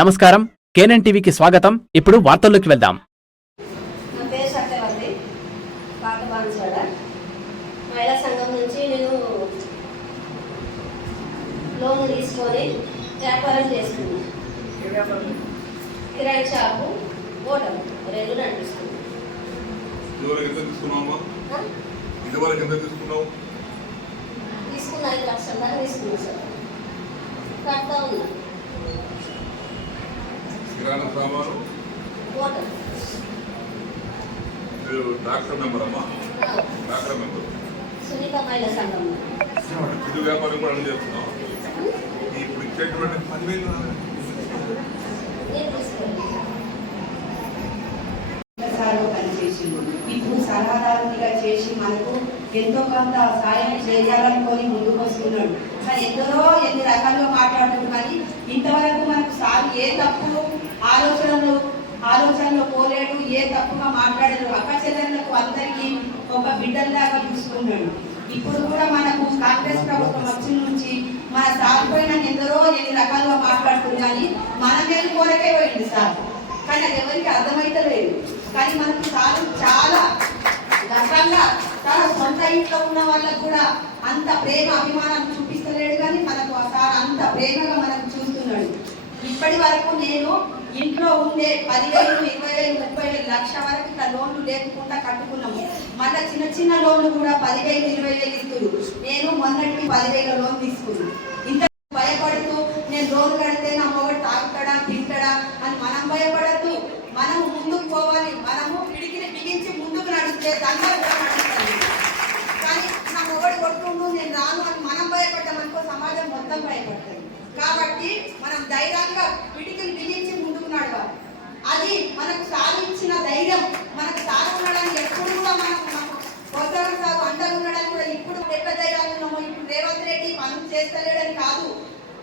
నమస్కారం, కేఎన్ఎన్ టీవీకి స్వాగతం. ఇప్పుడు వార్తల్లోకి వెళ్దాం. నా పేరు సత్యవతి, పాత బాన్సవాడ. మహిళా సంఘం నుంచి నేను లోన్ తీసుకొని వ్యాపారం చేసుకున్నాను. కిరాయి షాపు, హోటల్ రెండు నడిపిస్తున్నాను. తీసుకున్న 5 లక్షల దాకా తీసుకున్నాను సార్. కడతా ఉన్నా. హోటల్ డాక్టర్ మెంబర్ అమ్మా, డాక్టర్ మెంబర్ సునీత మహిళా సంఘం. ఇది వ్యాపారం కూడా చేస్తున్నాం. ఇప్పుడు ఇచ్చేటువంటి 10,000 నేను తీసుకున్నాను. ఇప్పుడు సలహాదారునిగా చేసి మనకు ఎంతో కొంత సాయం చేయాలనుకొని ముందుకు వస్తున్నాడు. కానీ ఎన్ని రకాలుగా మాట్లాడుతుంది. కానీ ఇంతవరకు మనకు సార్ ఏ తప్పు ఆలోచనలో పోలేడు, ఏ తప్పుగా మాట్లాడరు. అక్క చెల్లెళ్ళకు అందరికీ ఒక బిడ్డల్లాగా చూసుకున్నాడు. ఇప్పుడు కూడా మనకు కాంగ్రెస్ ప్రభుత్వం వచ్చిన నుంచి మన సార్ పైన ఎన్ని రకాలుగా మాట్లాడుతుంది. కానీ మన మేలు కోరకే పోయింది సార్. కానీ అది ఎవరికి అర్థమైతలేదు. కానీ మనకు సార్ చాలా గర్వంగా చాలా సొంత ఇంట్లో ఉన్న వాళ్ళకు కూడా అంత ప్రేమ అభిమానం చూపిస్తలేడు. కానీ మనకు ఆ సార్ అంత ప్రేమగా మనకు చూస్తున్నాడు. ఇప్పటి వరకు నేను ఇంట్లో ఉండే 10,000, 20,000, 30,000, లక్ష వరకు ఇట్లా లోన్లు లేకుండా కట్టుకున్నాము. మళ్ళీ చిన్న లోన్లు కూడా 10,000, 20,000 ఇస్తారు. నేను మొన్నటికి 10,000 లోన్ తీసుకున్నాను. ఇంత భయపడుతూ నేను లోన్ కడితే నా మొగడు తాగుతాడా తింటాడా అని మనం భయపడద్దు. మనము ముందుకు పోవాలి. మనము పిడికిని బిగించి ముందుకు నడిస్తే దండలు నడుస్తుంది. కానీ నా మొగడు కొట్టుకుంటూ నేను రాను అని మనం భయపడ్డామనుకో సమాజం మొత్తం భయపడుతుంది. కాబట్టి మనం ధైర్యంగా పిడికిని బిగించి ముందుకు నడవాలి. అది మనకు సాధించిన ధైర్యం. మనకు సాగుండడానికి ఎప్పుడు కూడా మనకు కొత్తగా సాగు అండగా ఉండడానికి కూడా ఇప్పుడు ఎట్ల ధైర్యాలు ఉన్నామో. ఇప్పుడు రేవంత్ రెడ్డి పనులు చేస్తలేడని కాదు.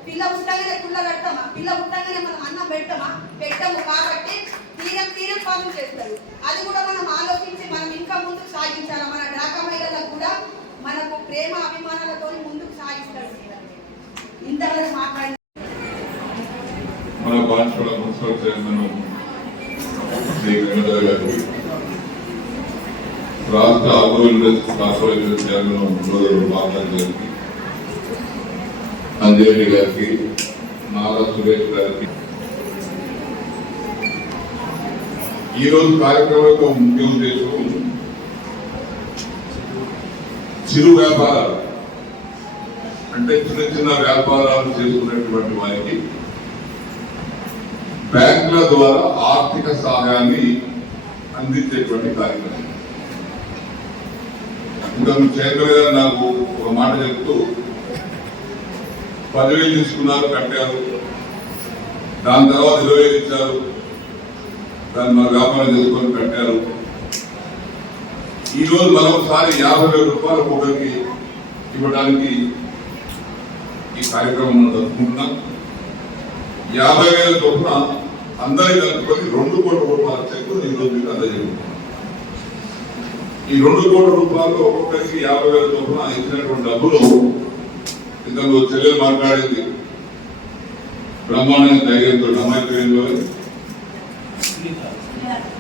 పిల్ల పుట్టగానే కుళ్ళ కట్టమా, పిల్ల పుట్టగానే మనం అన్నం పెట్టము. కాబట్టి తీరం పనులు చేస్తాడు. అది కూడా మనం ఆలోచించి మనం ఇంకా ముందుకు సాగించాలి. మన డ్రాకా మహిళలకు కూడా మనకు ప్రేమ అభిమానాలతో ముందుకు సాగిస్తాడు. ఇంతవరకు మాట్లాడి మన బాన్సవాడ మున్సిపల్ చైర్మన్ శ్రీ వెంకటరావు గారికి, రాష్ట్ర కార్పొరేషన్ చైర్మన్ బాబు గారికి, అంజలి గారికి, నారా సురేష్ గారికి, ఈరోజు కార్యక్రమం యొక్క ముఖ్య ఉద్దేశం చిరు వ్యాపారాలు అంటే చిన్న వ్యాపారాలు చేసుకునేటువంటి వారికి బ్యాంకుల ద్వారా ఆర్థిక సహాయాన్ని అందించేటువంటి కార్యక్రమం. ఇంకా చైర్మన్ గారు నాకు ఒక మాట చెప్తూ 10,000 తీసుకున్నారు, కట్టారు. దాని తర్వాత 20,000 ఇచ్చారు, దాన్ని మన వ్యాపారం చేసుకొని కట్టారు. ఈరోజు మరొకసారి 50,000 రూపాయలు ఒకరికి ఇవ్వడానికి ఈ కార్యక్రమం జరుపుకుంటున్నాం. 50,000 చొప్పున అందరి కలుపుకొని 2 కోట్ల రూపాయల చెక్కులు ఈరోజు మీకు అందజేస్తున్నాం. ఈ 2 కోట్ల రూపాయలు ఒక్కొక్కరికి 50,000 చొప్పున ఇచ్చినటువంటి డబ్బులు ఇంతలో చెల్లెలు మాట్లాడింది బ్రహ్మాండంగా ధైర్యంతో. అమ్మాయి పేరు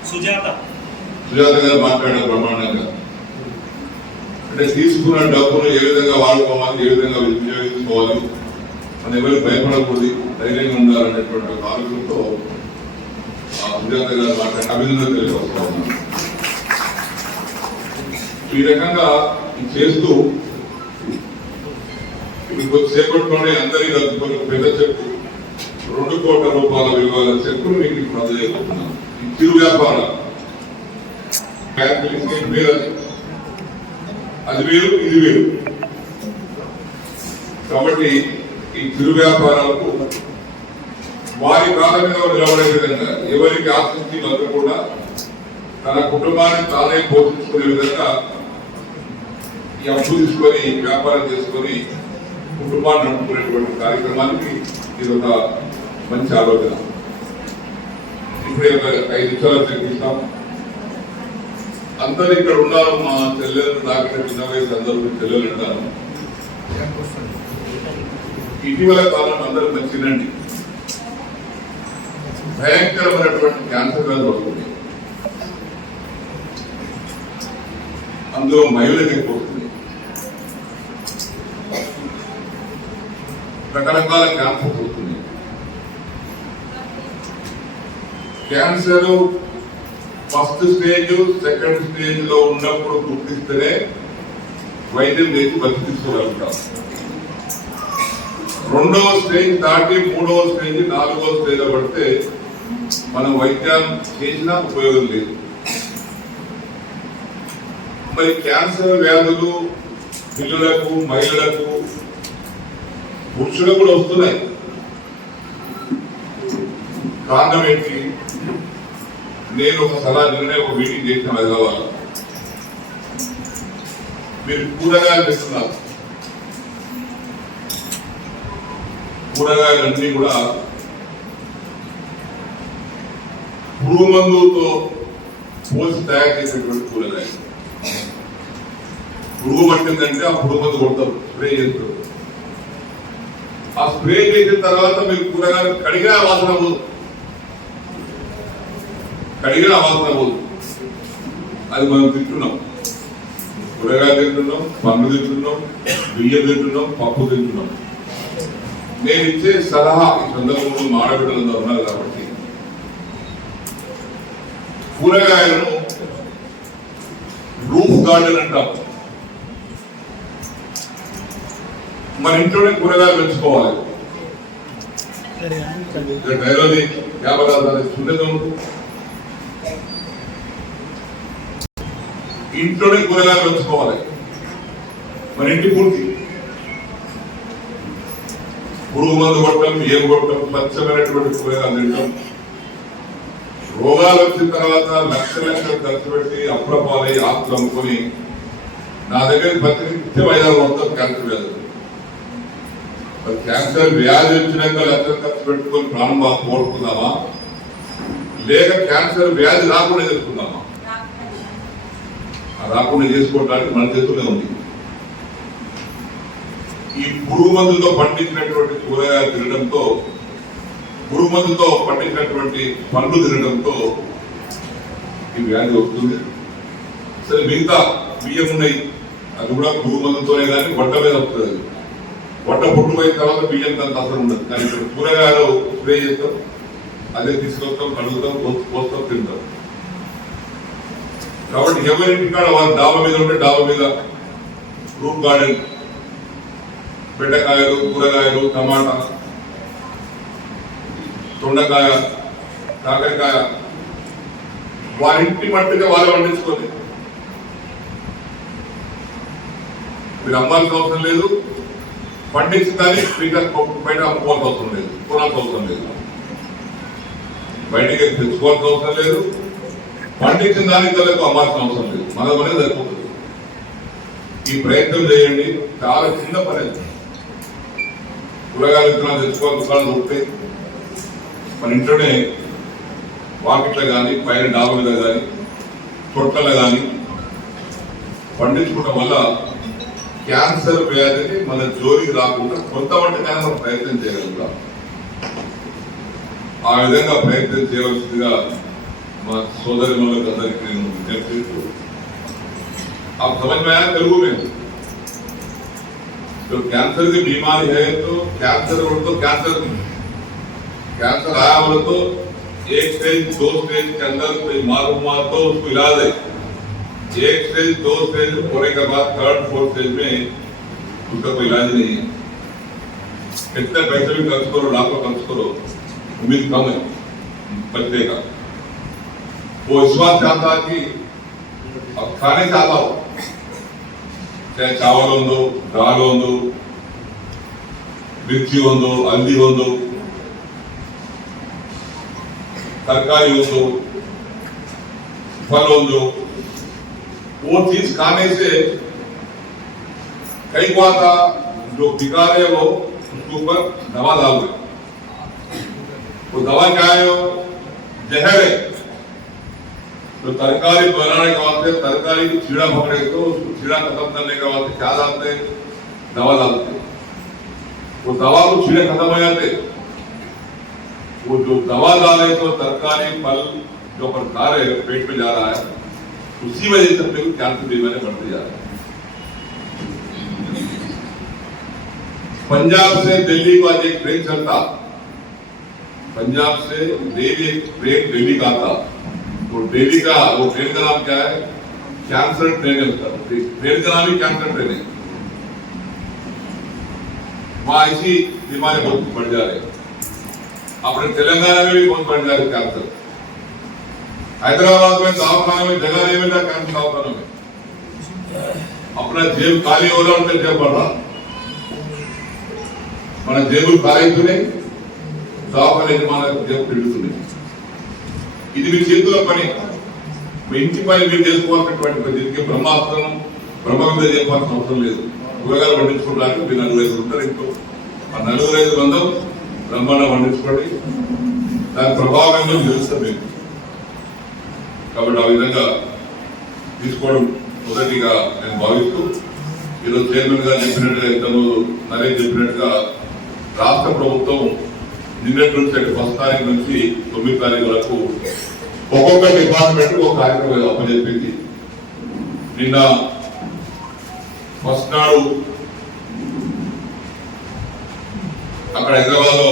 సుజాత గారు మాట్లాడారు బ్రహ్మాండంగా. అంటే తీసుకున్న డబ్బును ఏ విధంగా వాడుకోవాలి, ఏ విధంగా వినియోగించుకోవాలి అని ఎవరికి భయపడకూడదు, ధైర్యంగా ఉండాలనేటువంటి ఒక ఆలోచనతో సుజాత గారు మాట్లాడి అభినందనలు తెలియవస్తా ఉన్నాను. ఈ రకంగా చేస్తూ ఇప్పుడు కొద్దిసేపట్లోనే అందరికీ కలుపుకొని పెద్ద చెక్కు 2 కోట్ల రూపాయల విలువల చెక్కులు మీకు ఇప్పుడు అందజేస్తున్నాను. ఈ చిరు వ్యాపారం అది వేరు, ఇది వేరు. కాబట్టి ఈ చిరు వ్యాపారాలకు వారి కాళ్ళ మీద నిలబడే విధంగా, ఎవరికి ఆసక్తి కలగకుండా తన కుటుంబాన్ని తానే పోషించుకునే విధంగా ఈ అప్పు తీసుకొని వ్యాపారం చేసుకొని కుటుంబాన్ని నడుపుకునేటువంటి కార్యక్రమానికి ఇది ఒక మంచి ఆలోచన. ఇప్పుడే 5 నిమిషాలు చర్చిస్తాం. అందరు ఇక్కడ ఉన్నారు. మా చెల్లెలు దాకా చిన్న వయసు అందరూ చెల్లెలు అంటారు. ఇటీవల కాలం అందరూ మంచిదండి. భయంకరమైనటువంటి క్యాన్సర్ వ్యాధి వస్తుంది. అందులో మహిళలకు ఎక్కువ వస్తుంది. రకరకాల క్యాన్సర్ వస్తుంది. Cancer first stage, second stage లో ఉన్నప్పుడు గుర్తిస్తేనే వైద్యం చేసి బతికించుకోగలుగుతాం. రెండవ స్టేజ్ దాటి మూడవ స్టేజ్, నాలుగవ స్టేజ్ లో పడితే మనం వైద్యం చేసినా ఉపయోగం లేదు. మరి క్యాన్సర్ వ్యాధులు పిల్లలకు, మహిళలకు, పురుషులకు కూడా వస్తున్నాయి. కారణం ఏంటి? నేను ఒక సలహా నిన్నే ఒక మీటింగ్ చేసిన హైదరాబాద్. మీరు కూరగాయలు తెస్తున్నారు, కూరగాయలన్నీ కూడా పురుగు మందుతో పోసి తయారు చేసేటువంటి కూరగాయలు. పురుగు పట్టిందంటే ఆ పురుగు మందు కొడతారు, స్ప్రే చేస్తారు. ఆ స్ప్రే చేసిన తర్వాత మీరు కూరగాయలు కడిగినా వాసన పోదు, కడిగినా వాసన పోదు. అది మనం తింటున్నాం. కూరగాయలు తింటున్నాం, పండ్లు తింటున్నాం, బియ్యం తింటున్నాం, పప్పు తింటున్నాం. నేను ఇచ్చే సలహా ఈ సందర్భంలో మాడబిడ్డలంతా ఉన్నారు కాబట్టి కూరగాయలను రూఫ్ గార్డెన్ అంటాం. మన ఇంట్లోనే కూరగాయలు పెంచుకోవాలి. డైరోని 50,000 సున్నితం. ఇంట్లోనే కూరగాయలు పెంచుకోవాలి. మన ఇంటి పూర్తి పురుగు మందు కొట్టడం, ఏం కొట్టడం, స్వచ్ఛమైనటువంటి కూరగాయలు తింటాం. రోగాలు వచ్చిన తర్వాత లక్షలు ఖర్చు పెట్టి అప్రపాలై ఆస్తులు అమ్ముకొని నా దగ్గర ప్రతినిత్యం 5-6 వస్తాం క్యాన్సర్ వ్యాధులు. క్యాన్సర్ వ్యాధి వచ్చినాక లక్షలు ఖర్చు పెట్టుకొని ప్రాణం బాగా కోరుకుందామా, లేక క్యాన్సర్ వ్యాధి రాకుండా చేసుకుందామా? రాకుండా చేసుకోవడానికి మన చేతుల్లో ఉంది. ఈ పురుగు మందులతో పండించినటువంటి కూరగాయలు తినడంతో, పురుగు మందుతో పండించినటువంటి పండ్లు తినడంతో ఈ వ్యాధి వస్తుంది. సరే, మిగతా బియ్యం ఉన్నాయి, అది కూడా పురుగు మందుతోనే కానీ వంట మీద వస్తుంది. వంట పుట్టుపోయిన తర్వాత బియ్యం అంత అసలు ఉండదు. కానీ ఇక్కడ కూరగాయలు స్ప్రే చేస్తాం, అదే తీసుకొస్తాం, కడుగుతాం, పోస్తాం, తింటాం. కాబట్టి ఎవరింటికాడ వాళ్ళ డాబా మీద ఉంటే డాబా మీద రూఫ్ గార్డెన్, బెండకాయలు, కూరగాయలు, టమాటా, దొండకాయ, కాకరకాయ వారింటి మట్టుగా వాళ్ళు పండించుకోండి. మీరు అమ్మాల్సిన అవసరం లేదు, పండించడానికి బయట అమ్ముకోవాల్సిన అవసరం లేదు, కొనాల్సిన అవసరం లేదు, బయటకి తెచ్చుకోవాల్సిన అవసరం లేదు, పండించిన దానికి తలకు అమ్మాల్సిన అవసరం లేదు. మనం అనేది సరిపోతుంది. ఈ ప్రయత్నం చేయండి. చాలా చిన్న పని. కూరగాయలు విత్తనాలు తెచ్చుకోవాలి, దుకాణాలు దొరుకుతాయి. మన ఇంట్లోనే వాకిట్లో కానీ, పైన డాబా మీద కానీ, తొట్లలో కానీ పండించుకోవడం వల్ల క్యాన్సర్ వ్యాధిని మన జోలికి రాకుండా కొంతమందికైనా మనం ప్రయత్నం చేయగలుగుతాం. ఆ విధంగా ప్రయత్నం చేయవలసిందిగా మా సోదరి వాళ్ళకి అందరికీ నేను విజ్ఞప్తి చేస్తూ, आप समझ में आया तेलुगु में? जो कैंसर की बीमारी है तो कैंसर आया बोले तो 1 स्टेज 2 स्टेज के अंदर कोई मालूम हुआ तो उसको इलाज है. 1 स्टेज 2 स्टेज होने के बाद 3rd 4th स्टेज में उसका कोई इलाज नहीं है. कितने पैसे भी खर्च करो, लाखों खर्च करो, उम्मीद कम है बचने का. वो इस बात चाहता है कि अब खाने चाहता हो, चाहे चावल हो, दाल हो, मिर्ची हो, हल्दी हो, तरकारी हो, फल हो, वो चीज खाने से कई बार था जो बिका रहे वो उसके ऊपर दवा डाल रहे. वो दवा क्या है? जहर है. तो तरकारी बनाने के वास्ते तरकारी को कीड़ा पकड़े तो उसको कीड़ा खत्म करने के वास्ते क्या डालते हैं? दवा डालते हैं. वो दवा को कीड़े खत्म हो जाते, वो जो दवा डाले तो तरकारी फल जो पर खा रहे हैं पेट में जा रहा है उसी वजह से अपने को कैंसर बीमारी बढ़ती जा रही है। पंजाब से दिल्ली का आज एक ट्रेन चलता, पंजाब से दिल्ली एक ट्रेन दिल्ली का आता, तो दिल्ली का वो ट्रेन का नाम क्या है? कैंसर ट्रेन है उसका, ट्रेन का नाम ही कैंसर ट्रेन है। वहां ऐसी बीमारी बहुत बढ़ जा रही है। अपने तेलंगाना में भी बहुत बढ़ जा रही कैंसर। हैदराबाद में दवाखाना में जगह नहीं मिलता कैंसर दवाखाना में, अपना जेब खाली हो रहा उनका जेब बढ़ रहा। మన జేబులు ఖాళీతున్నాయి, దవాఖాన యజమానుల జేబులు తిరుగుతున్నాయి. ఇది మీ చేతుల పని, మీ ఇంటి పని మీరు చేసుకోవాల్సినటువంటి దీనికి బ్రహ్మాస్త్రం బ్రహ్మవిద్య చెప్పాల్సిన అవసరం లేదు. కూరగాయలు పండించుకోవడానికి మీరు 4-5 ఉంటారు ఇంట్లో, ఆ 4-5 మందం బ్రహ్మాండం పండించుకోండి, దాని ప్రభావం ఏంటో తెలుస్తుంది మీకు. కాబట్టి ఆ విధంగా తీసుకోవడం మొదటిగా నేను భావిస్తూ, ఈరోజు చైర్మన్ గారు చెప్పినట్టుగా ఇంతకుముందు నరేష్ చెప్పినట్టుగా రాష్ట్ర ప్రభుత్వం నిన్నటి నుంచి 1 తారీఖు నుంచి 9 తారీఖు వరకు ఒక్కొక్క డిపార్ట్మెంట్ ఒక కార్యక్రమం అప్పచెప్పింది. నిన్న ఫస్ట్ నాడు అక్కడ హైదరాబాద్ లో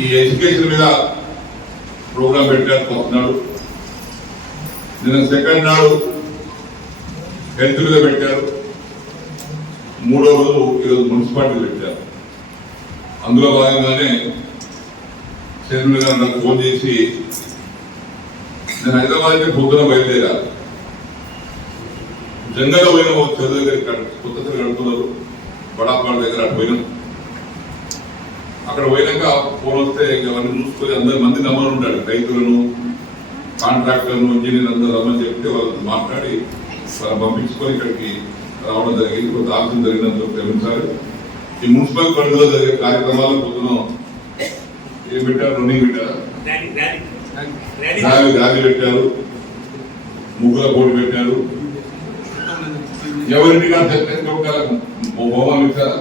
ఈ ఎడ్యుకేషన్ మీద ప్రోగ్రాం పెట్టారు ఫస్ట్ నాడు. నిన్న సెకండ్ నాడు హెల్త్ మీద పెట్టారు. 3వ రోజు ఈరోజు మున్సిపాలిటీ పెట్టారు. అందులో భాగంగానే చైర్మన్ గారు నాకు ఫోన్ చేసి, నేను హైదరాబాద్కి పొద్దున బయలుదేరా, జంగల్ పోయిన చదువు దగ్గర కొత్త కడుతున్నారు బడాపాడు దగ్గర అటు పోయినాం. అక్కడ పోయినాక ఫోన్ వస్తే అవన్నీ చూసుకొని 100 మంది నమ్మని ఉంటాడు, రైతులను కాంట్రాక్టర్లను ఇంజనీర్ అందరూ రమ్మని చెప్తే వాళ్ళతో మాట్లాడి వాళ్ళని పంపించుకొని ఇక్కడికి రావడం జరిగింది. కొంత ఆలస్యం జరిగినందుకు క్షమించాలి. ఈ మున్సిపల్ పరిధిలో జరిగే కార్యక్రమాలు పొద్దున ఏం పెట్టారు? రన్నింగ్ పెట్టారా, ర్యాలీ పెట్టారు, ముగ్గుల పోటీ పెట్టారు. ఎవరింటికి బహుమానం ఇచ్చారా?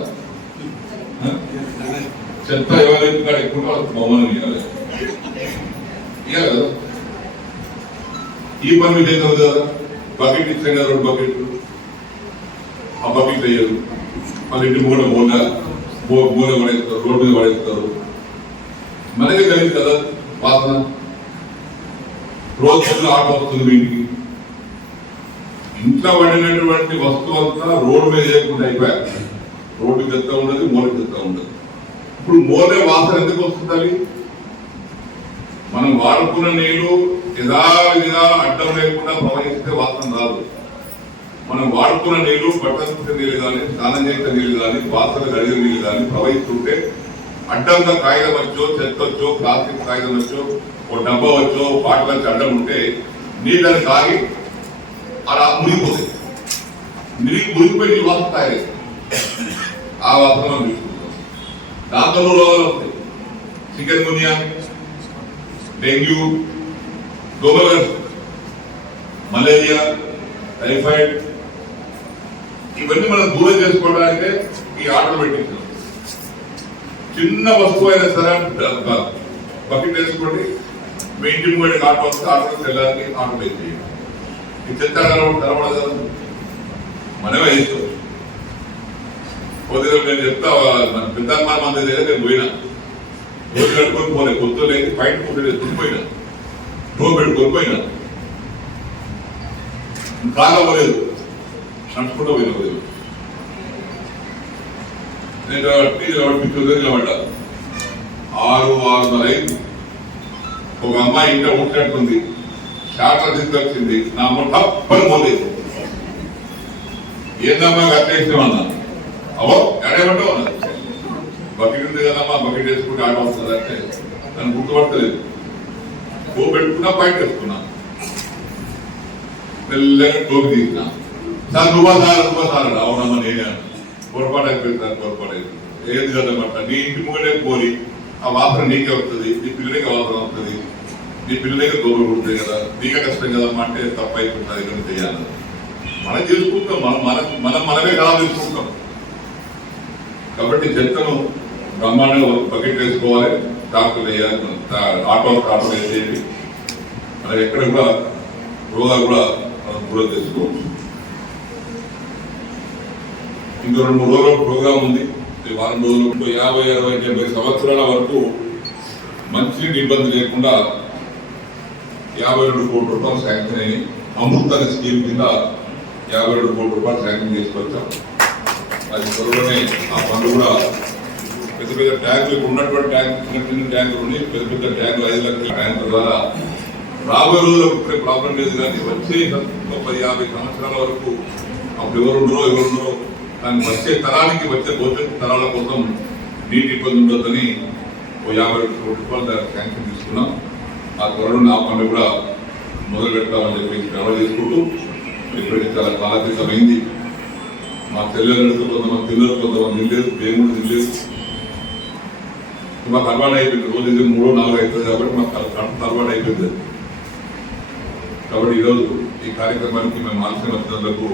చెత్త ఎవరింటి కాడ ఎక్కువ బహుమానం ఇవ్వాలి కదా. ఈ పని మీద ఏదో కదా, బకెట్ ఇచ్చాం కదా, 2 బకెట్లు, ఆ బకెట్ అయ్యారు. వాళ్ళ ఇంటి మూల మూల పడేస్తారు, రోడ్డు మీద పడేస్తారు. మనకే కలిగి కదా వాసన. రోజు ఆట వస్తుంది మీ ఇంటికి, ఇంట్లో పడినటువంటి వస్తువు అంతా రోడ్డు మీద చేయకుండా అయిపోయారు. రోడ్డు చెత్త ఉండదు, మూలకి చెత్త ఉండదు. ఇప్పుడు మూలే వాసన ఎందుకు వస్తుంది? మనం వాడుకున్న నీళ్లు యథావిధిగా అడ్డం లేకుండా ప్రవహిస్తే వాసన రాదు. మనం వాడుకున్న నీళ్లు, పట్టణ నీళ్లు కానీ, స్నానం చేసిన నీళ్లు కానీ, వాసన గడిగిన నీళ్లు కానీ ప్రవహిస్తుంటే అడ్డంగా కాగితం వచ్చో, చెత్త వచ్చో, ప్లాస్టిక్ కాగితం వచ్చో, ఓ డబ్బా వచ్చో, పాటలకు అడ్డం ఉంటే నీళ్ళని తాగి అలా మునిగిపోతాయి. మునిగిపోయి నీ వాసన తాగే, ఆ వాసన మనం తీసుకుంటాం. దాంతో రోగాలు వస్తాయి. చికెన్ గున్యా, డెంగ్యూ, దోమలు, మలేరియా, టైఫాయిడ్, ఇవన్నీ మనం దూరం చేసుకోవడానికే ఈ ఆటలు పెట్టించాం. చిన్న వస్తువు అయినా సరే బకెట్ వేసుకోండి, మీ ఇంటి ముందు ఆటో వస్తే ఆటో తెల్లారికి ఆటో వేసి ఈ చెత్త కనబడదు కదా, మనమే వేసుకోవచ్చు. కొద్దిగా నేను చెప్తా, పెద్దమ్మ మంది దగ్గర నేను పోయినా, రోజు కట్టుకొని పోలే, పొద్దున లేచి బయట పోయినా, డోర్ పెట్టుకొని పోయినా, కాగా పోలేదు, నడుచుకుంటూ పోయినా. పోలేదు నేను నిలబడ్డా. 6:30 ఒక అమ్మాయి ఇంట్లో ఉంటున్నట్టుంది, షార్టర్ తీసుకొచ్చింది, నా తప్పని పోలేదు. ఏందమ్మా కట్టేసామన్నా, అవో ఎడేమంటావు అన్నా, బకెట్ ఉంది కదమ్మా, బకెట్ వేసుకుంటే ఆట వస్తుంది అంటే నన్ను గుర్తుపడతలేదు. గో పెట్టుకున్నా, బయట వేసుకున్నా, మెల్లగా టోపి తీసినా. సార్ నువ్వా సార్ అవునమ్మా నేనే. పొరపాటు అయిపోయింది సార్, పొరపాటు అయిపోయింది. ఏది కదన్నమాట, నీ ఇంటి ముంగడే పోలి ఆ వాసన నీకే వస్తుంది, నీ పిల్లలకి వాసన వస్తుంది, నీ పిల్లలకి దూరం ఉంటుంది కదా, నీకే కష్టం కదమ్మా అంటే తప్పు అయిపోతుంది. అది కానీ చేయాలి, మనం చేసుకుంటాం, మనమే కదా తీసుకుంటాం. కాబట్టి చెత్తను బ్రహ్మాండంగా బకెట్ వేసుకోవాలి, టాకులు వేయాలి, ఆటోలు వేసేయండి. మరి ఎక్కడ కూడా రోగాలు కూడా మనం కూడా తెచ్చుకోవచ్చు. ఇంకో 2-3 రోజుల ప్రోగ్రాం ఉంది. ఈ వారం రోజులు 50, 60, 70 సంవత్సరాల వరకు మంచినీటి ఇబ్బంది లేకుండా 52 కోట్ల రూపాయలు శాంక్షన్ అయ్యి అమృత స్కీమ్ కింద 52 కోట్ల రూపాయలు శాంక్షన్ చేసుకొచ్చాం. అది త్వరలోనే ఆ పనులు కూడా పెద్ద పెద్ద ట్యాంకులు ఉన్నటువంటి ట్యాంక్, చిన్న ట్యాంకులు ఉన్నాయి, పెద్ద పెద్ద ట్యాంకులు 5 లక్షల ట్యాంకుల ద్వారా రాబోయే రోజుల్లో ప్రాబ్లం లేదు. కానీ వచ్చే 30-50 సంవత్సరాల వరకు అప్పుడు ఎవరుండరో కానీ వచ్చే తరానికి, వచ్చే భవిష్యత్తు తరాల కోసం నీటి ఇబ్బంది ఉండొద్దని 52 కోట్ల రూపాయలు దానికి శాంక్షన్ తీసుకున్నాం. ఆ త్వరలో ఆ పనులు కూడా మొదలు పెడతామని చెప్పి ప్రవణ చేసుకుంటూ ఇప్పటికీ చాలా కాలతీతమైంది. మా చెల్లెలకు కొంతమంది తిన్నారు, కొంతమంది తినలేదు, దేవుడు తినలేదు. మాకు అలవాటు అయిపోయింది. రోజు 3-4 అవుతుంది కాబట్టి మాకు అలవాటు అయిపోయింది. కాబట్టి ఈరోజు ఈ కార్యక్రమానికి మేము ఆలస్యం వచ్చినందుకు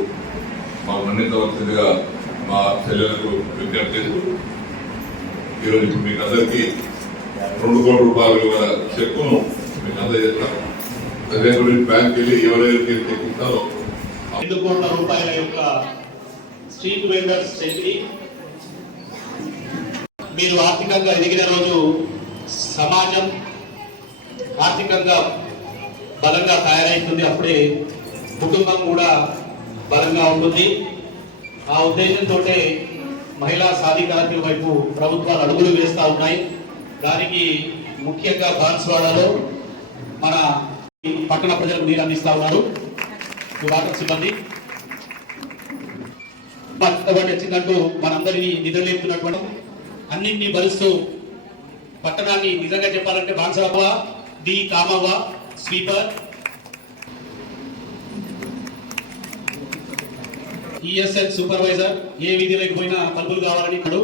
మాకు మన్నించవలసిందిగా మా చెల్లెలకు విజ్ఞప్తి చేస్తూ ఈరోజు ఇప్పుడు మీకు అందరికీ 2 కోట్ల రూపాయలు చెక్కును మీకు అందజేస్తాం. అదే బ్యాంక్ వెళ్ళి ఎవరైతే చెక్ ఇస్తారో 2 కోట్ల రూపాయల యొక్క స్ట్రీట్ వెండర్స్ చెప్పి మీరు ఆర్థికంగా ఎదిగిన రోజు సమాజం ఆర్థికంగా బలంగా తయారైతుంది. అప్పుడే కుటుంబం కూడా బలంగా ఉంటుంది. ఆ ఉద్దేశంతో మహిళా సాధికారత వైపు ప్రభుత్వాలు అడుగులు వేస్తూ ఉన్నాయి. దానికి ముఖ్యంగా బాన్స్వాడలో మన పట్టణ ప్రజలకు నీరు అందిస్తూ ఉన్నారు వాటర్ సిబ్బంది. వచ్చిందంటూ మనందరినీ నిద్రలేపుతున్నటువంటి అన్నింటినీ భరిస్తూ పట్టణాన్ని నిజంగా చెప్పాలంటే బాన్సరవ్వ, డి కామవ్వ, స్వీపర్, ఈఎస్ఎల్ సూపర్వైజర్, ఏ వీధిలోకి పోయినా తలుపులు కావాలని ఇప్పుడు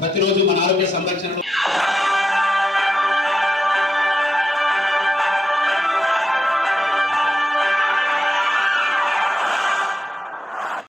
ప్రతిరోజు మన ఆరోగ్య సంరక్షణ